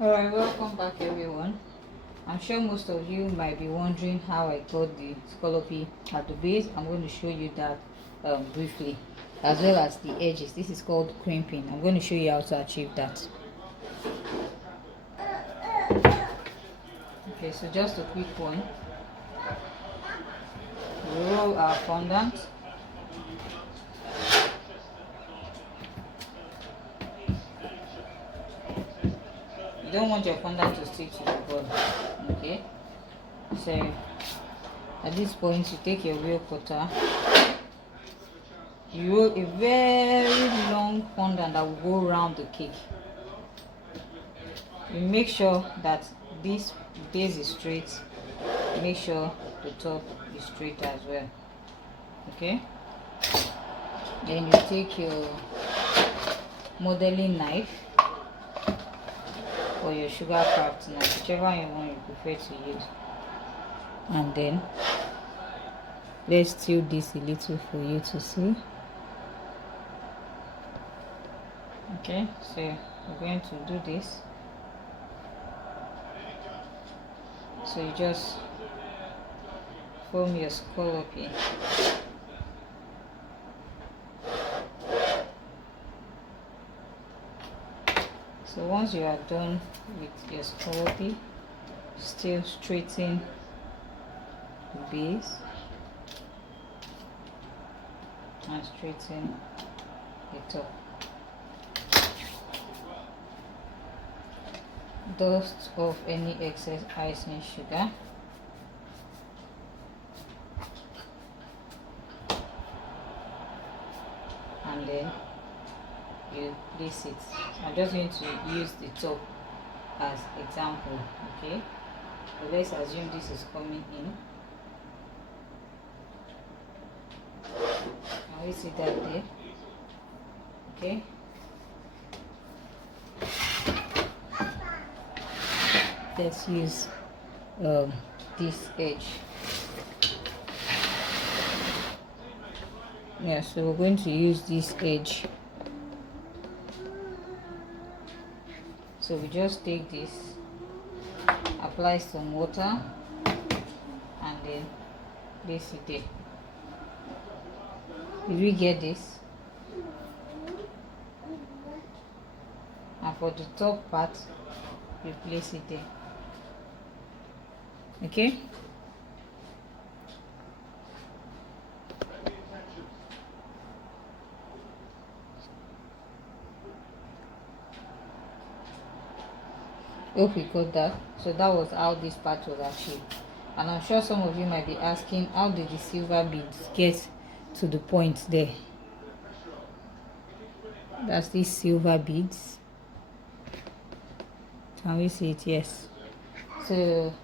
Alright, welcome back everyone. I'm sure most of you might be wondering how I got the scallopy at the base. I'm going to show you that briefly, as well as the edges. This is called crimping. I'm going to show you how to achieve that. Okay, so just a quick one. We roll our fondant. You don't want your fondant to stick to the board. Okay, so at this point you take your wheel cutter, you roll a very long fondant that will go around the cake. You make sure that this base is straight, make sure the top is straight as well. Okay, then you take your modeling knife or your sugar craft knife, whichever one you prefer to use, and then let's tilt this a little for you to see. Okay, so we're going to do this. So you just form your scallopy. So once you are done with your scallopy, still straighten the base and straighten the top. Dust off any excess icing sugar. And then you place it. I'm just going to use the top as example. Okay, so let's assume this is coming in. Can we see that there? Okay, let's use this edge. Yeah, so we're going to use this edge. So we just take this, apply some water, and then place it there. Did we get this? And for the top part, we place it there. Okay, hope we got that. So that was how this part was achieved. And I'm sure some of you might be asking, how did the silver beads get to the point there? That's these silver beads. Can we see it? Yes. So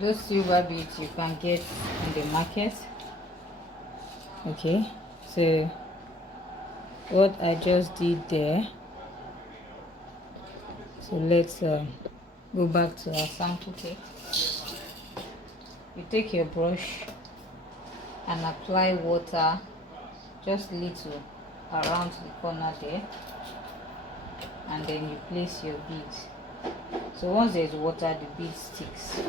those silver beads you can get in the market. Okay, so what I just did there, so let's go back to our sample cake. You take your brush and apply water just little around the corner there, and then you place your beads. So once there's water, the bead sticks.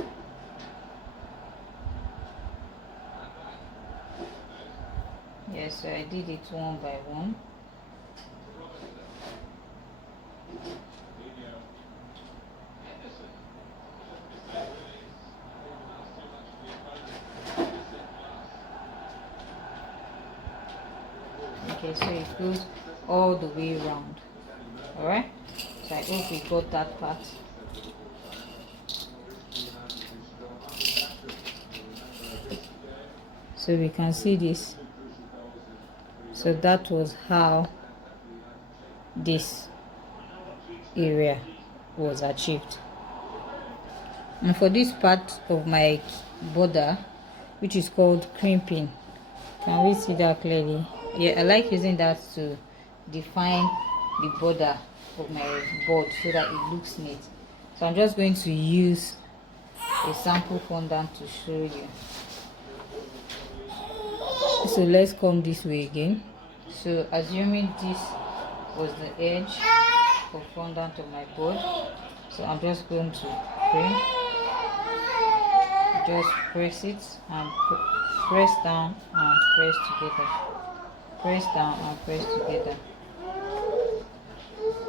Yes, so I did it one by one. Okay, so it goes all the way around. Alright, so I hope we got that part. So we can see this. So that was how this area was achieved. And for this part of my border, which is called crimping, can we see that clearly? Yeah, I like using that to define the border of my board so that it looks neat. So I'm just going to use a sample fondant to show you. So let's come this way again. So assuming this was the edge, of fondant on my board. So I'm just going to crimp. Just press it and press down and press together. Press down and press together.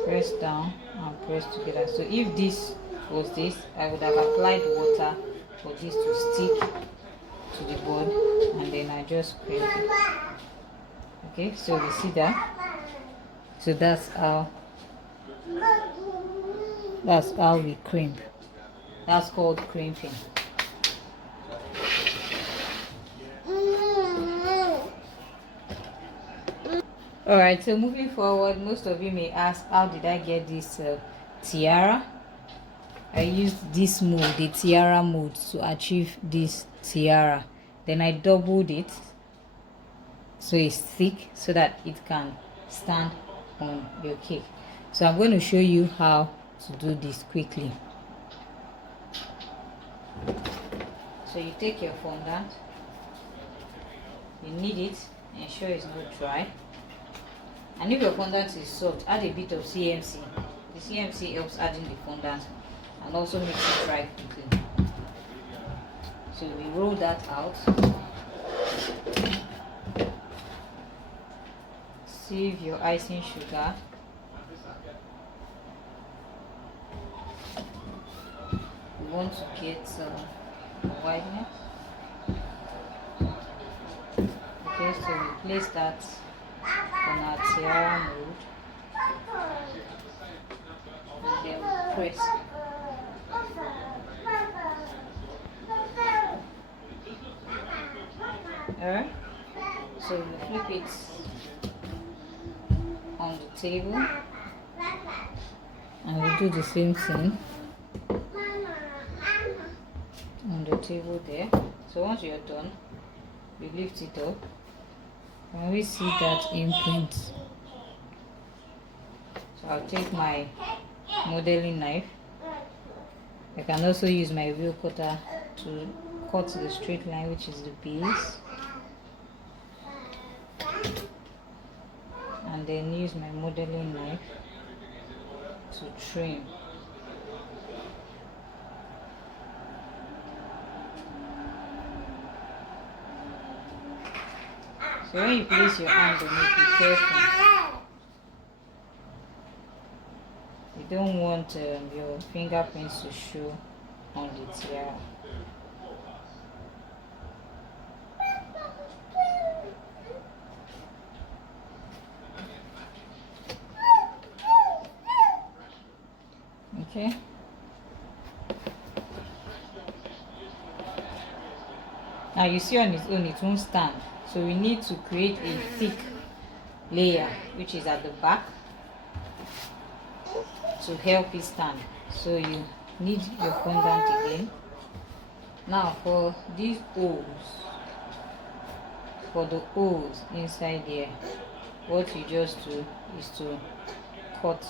Press down and press together. So if this was this, I would have applied water for this to stick to the board, and then I just crimp it. Okay, so you see that. So that's how we crimp. That's called crimping. Alright, so moving forward, most of you may ask, how did I get this tiara? I used this mold, the tiara mold, to achieve this tiara. Then I doubled it so it's thick so that it can stand on your cake. So I'm going to show you how to do this quickly. So you take your fondant, you knead it, ensure it's not dry. And if your fondant is soft, add a bit of CMC. The CMC helps adding the fondant and also makes it dry quickly. So we roll that out. Sieve your icing sugar. We want to get whiteness. Okay, so we place that on our tiara mold, and then we press. Alright, so we flip it on the table, and we do the same thing on the table there. So once you're done, we lift it up. Can we see that imprint? So I'll take my modeling knife. I can also use my wheel cutter to cut the straight line, which is the base, and then use my modeling knife to trim. So when you place your hand on it, be careful. You don't want your fingerprints to show on the tiara. Okay. Now you see on its own it won't stand. So we need to create a thick layer which is at the back to help it stand. So you need your fondant again. Now for these holes, for the holes inside here, what you just do is to cut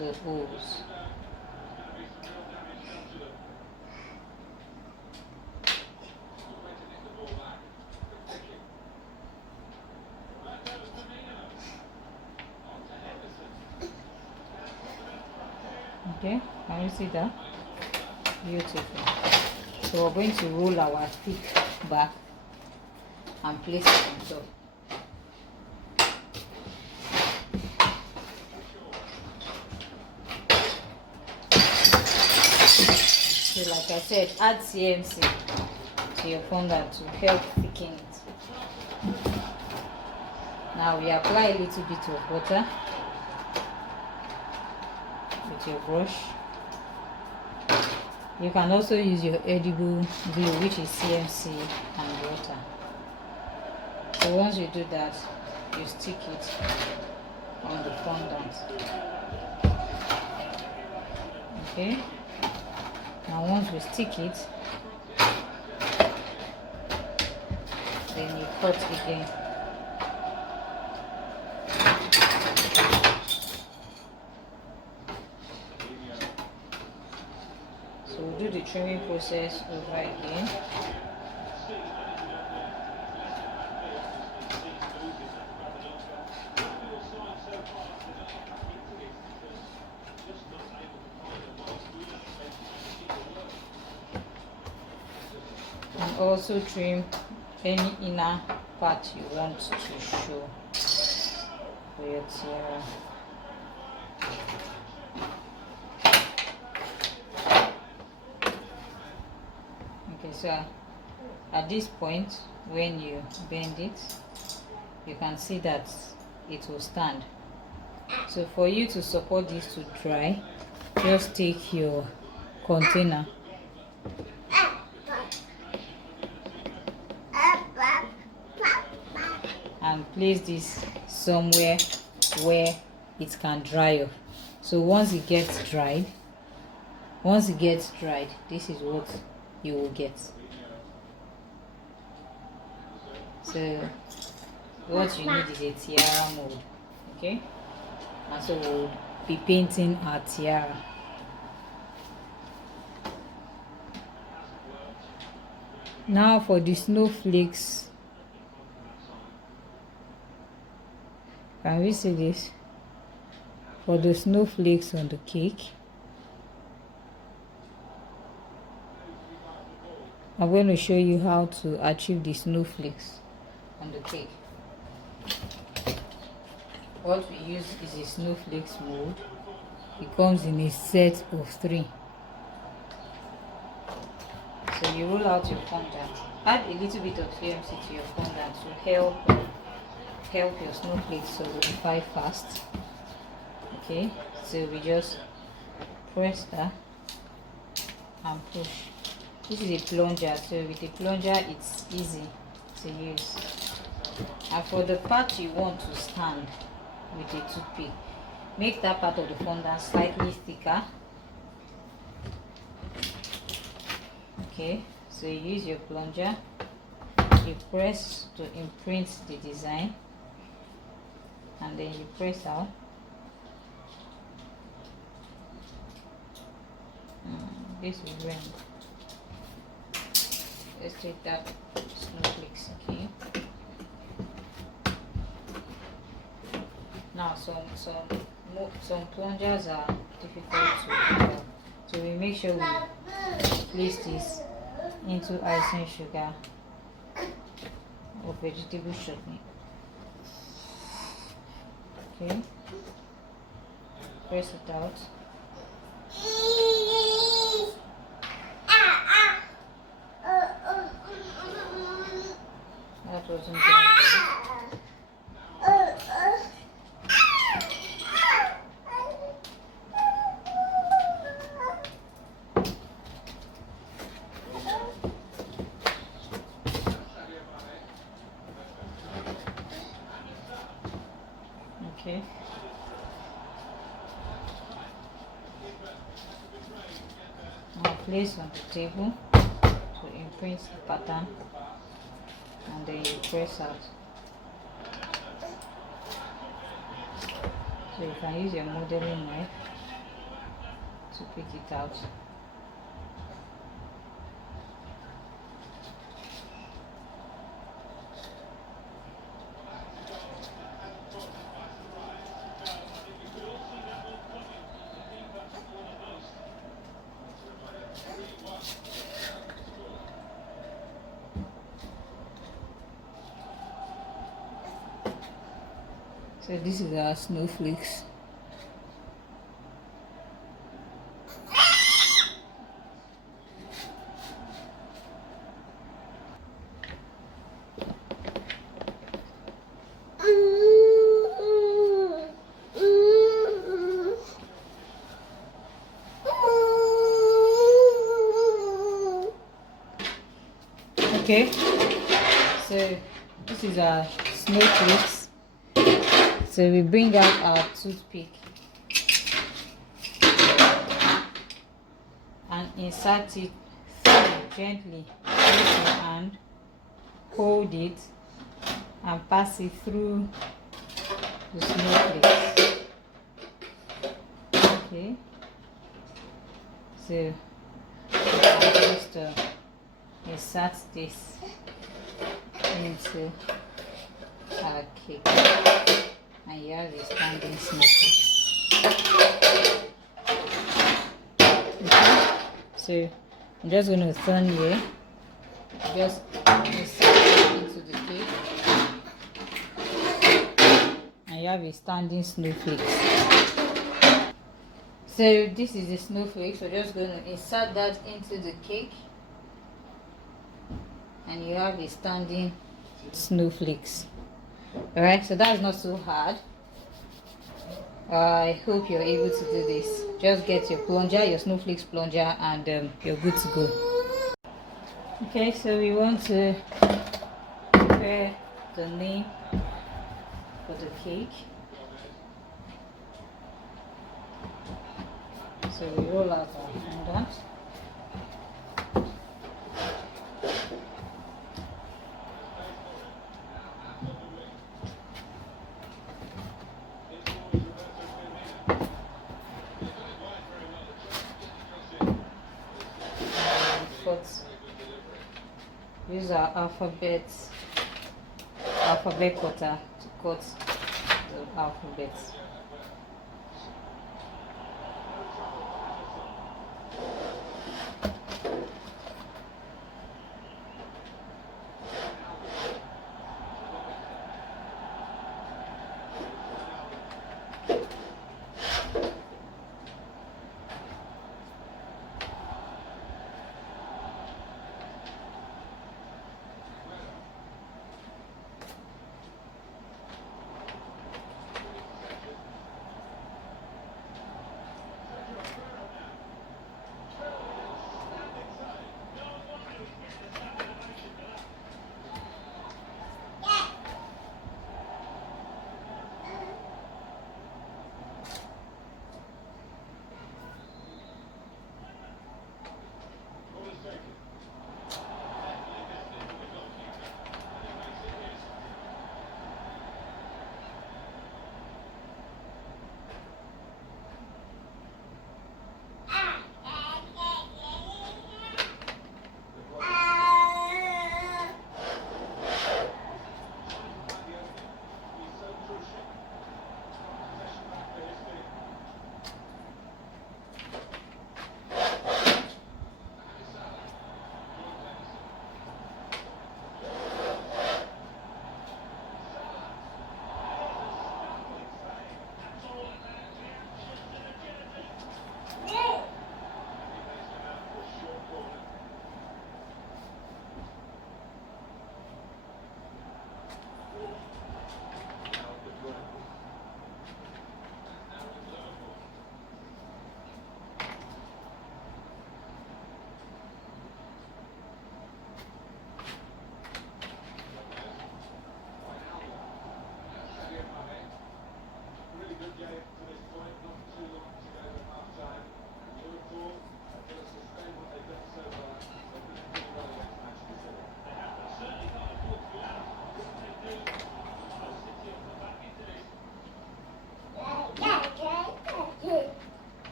the holes. Okay, can you see that? Beautiful. So we're going to roll our stick back and place it on top. So like I said, add CMC to your fondant to help thicken it. Now we apply a little bit of water with your brush. You can also use your edible glue, which is CMC and water. So once you do that, you stick it on the fondant. Okay. Now once we stick it, then you cut again. So we'll do the trimming process over again. also trim any inner part you want to show for your tiara. Okay, so at this point, when you bend it, you can see that it will stand. So for you to support this to dry, just take your container and place this somewhere where it can dry off. So once it gets dried, this is what you will get. So what you need is a tiara mold, okay? And so we'll be painting our tiara. Now for the snowflakes, can we see this? For the snowflakes on the cake, I'm going to show you how to achieve the snowflakes on the cake. What we use is a snowflakes mold. It comes in a set of 3. So you roll out your fondant. Add a little bit of CMC to your fondant to help your snowflakes solidify fast. Okay, so we just press that and push. This is a plunger, so with a plunger it's easy to use. And for the part you want to stand with a toothpick, make that part of the fondant slightly thicker. Okay, so you use your plunger, you press to imprint the design, and then you press out. This will bring. Let's take that snowflakes. Okay. Now some plungers are difficult to so we make sure we place this into icing sugar or vegetable chutney. Okay. Press it out. That wasn't good. Okay. Now place on the table to imprint the pattern, and then you press out. So you can use your modeling knife to pick it out. So this is our snowflakes. Okay, so this is our snowflakes. So we bring out our toothpick and insert it gently with your hand, hold it and pass it through the snowflakes. Okay, so you can just insert this into our cake. And you have a standing snowflake. Okay. So I'm just going to turn here Just insert it into the cake, and you have a standing snowflakes. So this is the snowflakes. We're just going to insert that into the cake, and you have a standing snowflakes. Alright, so that's not so hard. I hope you're able to do this. Just get your plunger, your snowflakes plunger, and you're good to go. Okay, so we want to prepare the name for the cake. So we roll out our fondant. Use our alphabet cutter to cut the alphabet.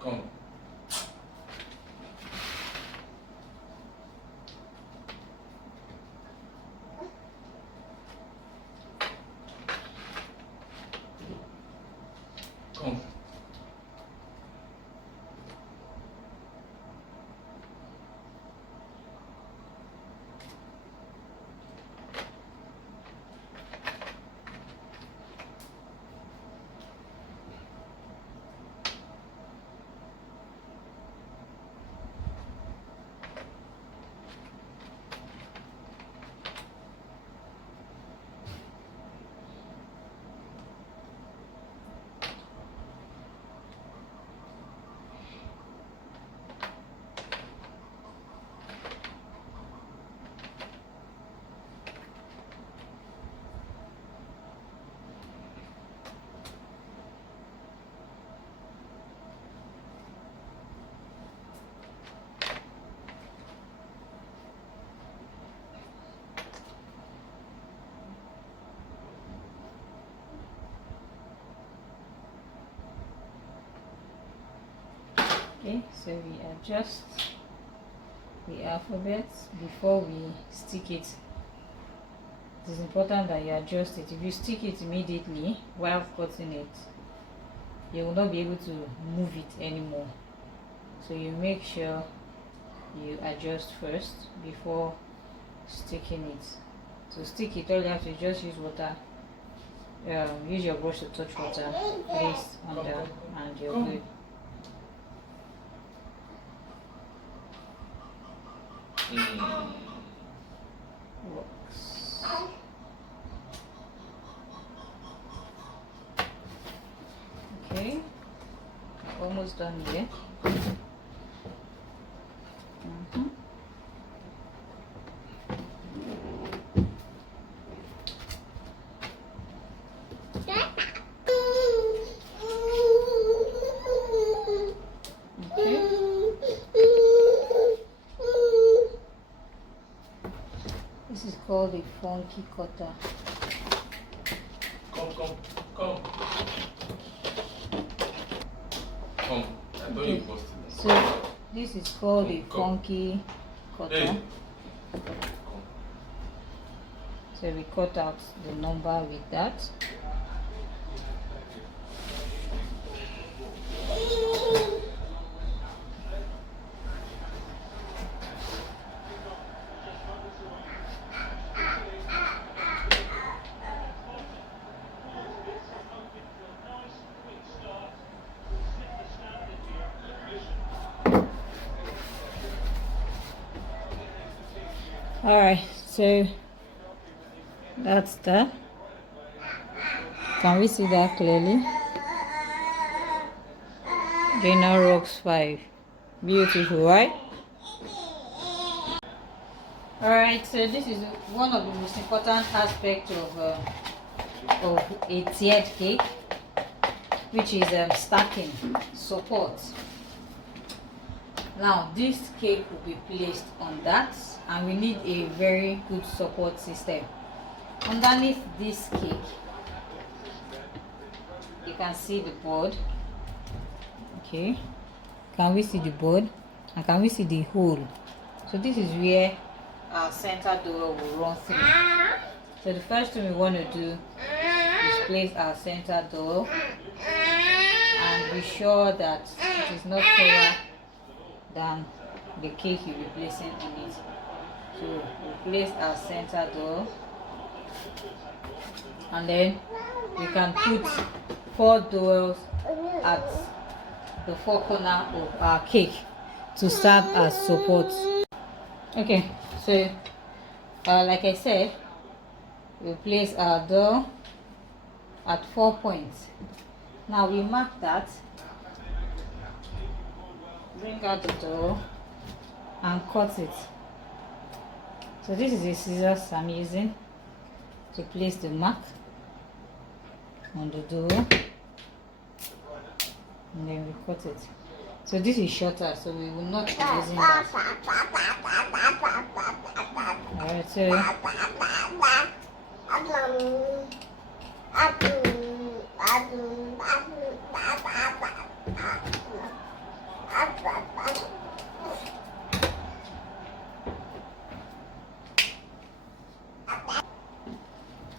Come. Come. Okay, so we adjust the alphabet before we stick it. It is important that you adjust it. If you stick it immediately while cutting it, you will not be able to move it anymore. So you make sure you adjust first before sticking it. To stick it, all you have to just use water. Use your brush to touch water, place under, and you're good. Works. Okay, almost done here. This is called a funky cutter. Come. I thought you posted it. So this is called a funky cutter. Hey. So we cut out the number with that. Alright, so that's that. Can we see that clearly? Gainer Rocks 5. Beautiful, right? Alright, so this is one of the most important aspects of a tiered cake, which is stacking support. Now this cake will be placed on that, and we need a very good support system. Underneath this cake, you can see the board. Okay, can we see the board? And can we see the hole? So this is where our center door will run through. So the first thing we want to do is place our center door and be sure that it is not taller than the cake you'll be placing on it. So we place our center door, and then we can put 4 dowels at the 4 corners of our cake to serve as support. Okay, so like I said, we place our dowel at 4 points. Now we mark that, bring out the dowel and cut it. So this is the scissors I'm using to place the mark on the dowel, and then we cut it. So this is shorter, so we will not be using that. Alright, so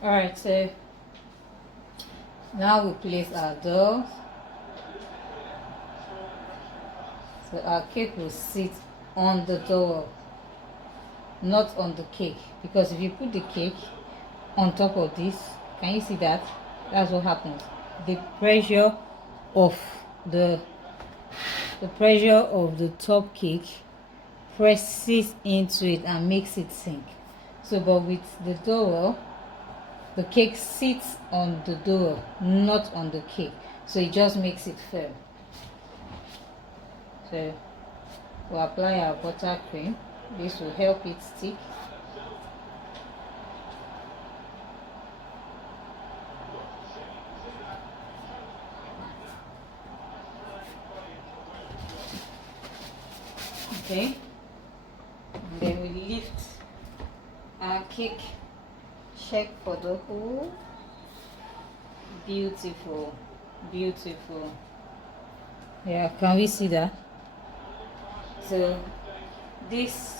alright, so now we place our dough. So our cake will sit on the dough, not on the cake, because if you put the cake on top of this, can you see that? That's what happens. The pressure of the top cake presses into it and makes it sink. So but with the dough, the cake sits on the dough, not on the cake, so it just makes it firm. So we'll apply our buttercream. This will help it stick. Okay, and then we lift our cake, check for the hole. Beautiful, beautiful. Yeah, can we see that? So this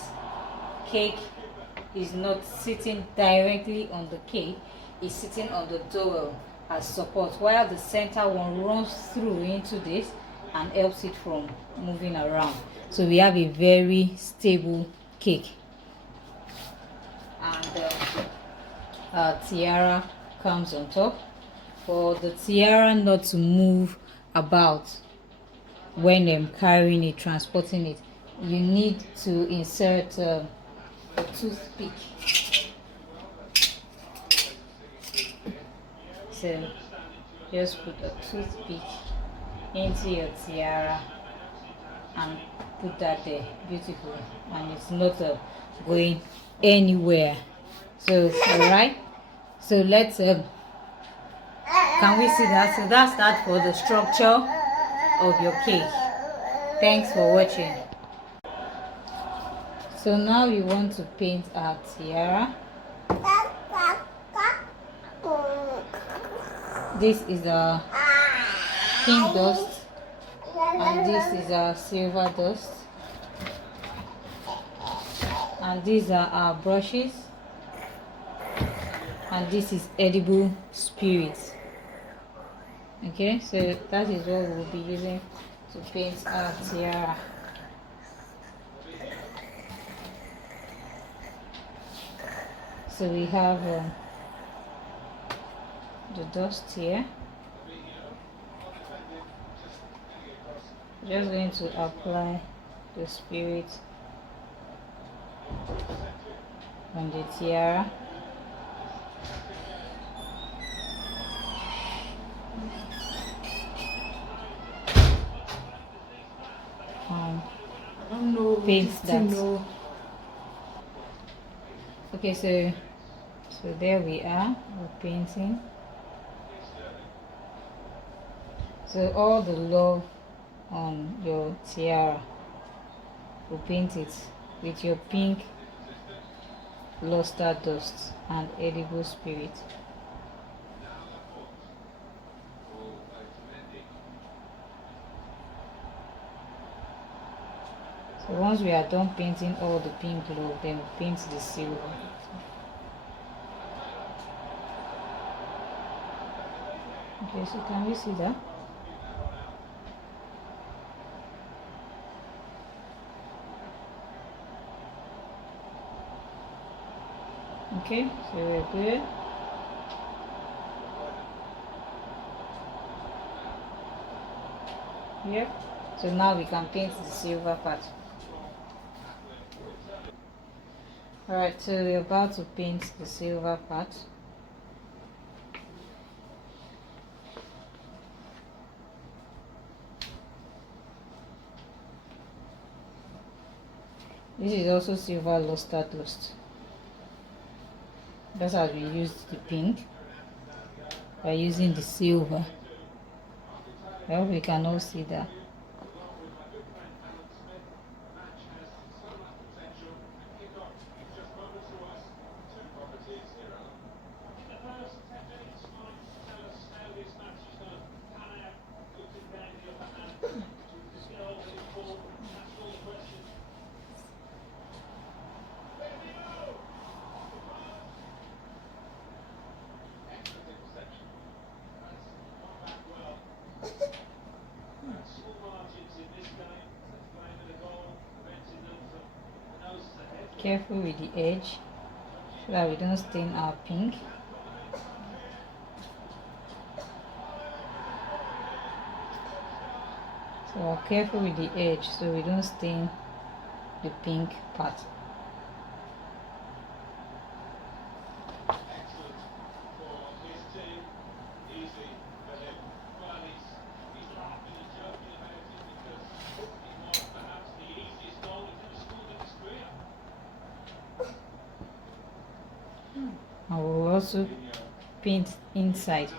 cake is not sitting directly on the cake, it's sitting on the dough. as support, while the center one runs through into this and helps it from moving around. So we have a very stable cake. And tiara comes on top. For the tiara not to move about when I'm carrying it, transporting it, you need to insert a toothpick. So just put a toothpick into your tiara and put that there beautifully, and it's not going anywhere. So alright, so let's can we see that? So that's that for the structure of your cake. Thanks for watching. So now we want to paint our tiara. This is a pink dust and this is a silver dust, and these are our brushes, and this is edible spirit. Okay, so that is what we'll be using to paint our tiara. So we have the dust here. Just going to apply the spirit on the tiara. I don't know. Paint that. Okay, so there we are. We're painting. So all the love on your tiara, we'll paint it with your pink luster dust and edible spirit. So once we are done painting all the pink love, then we'll paint the silver. Okay, so can we see that? Okay, so we're good. Yep. So now we can paint the silver part. Alright, so we're about to paint the silver part. This is also silver luster dust. That's how we used the pink by using the silver. I hope we can all see that. Careful with the edge so that we don't stain our pink. So careful with the edge so we don't stain the pink part. I will also paint inside.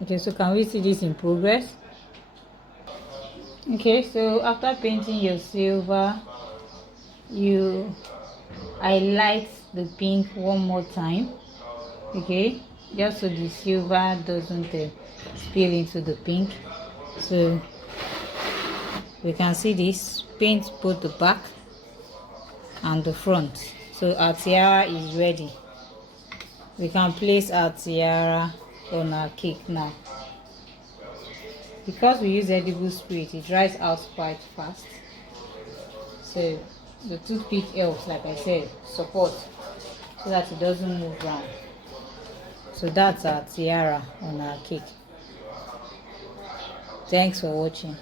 Okay, so can we see this in progress? Okay, so after painting your silver, you highlight the pink one more time. Okay, just so the silver doesn't spill into the pink. So We can see this, paint both the back and the front. So our tiara is ready. We can place our tiara on our cake now. Because we use edible spirit, it dries out quite fast. So the toothpick helps, like I said, support so that it doesn't move around. So that's our tiara on our cake. Thanks for watching.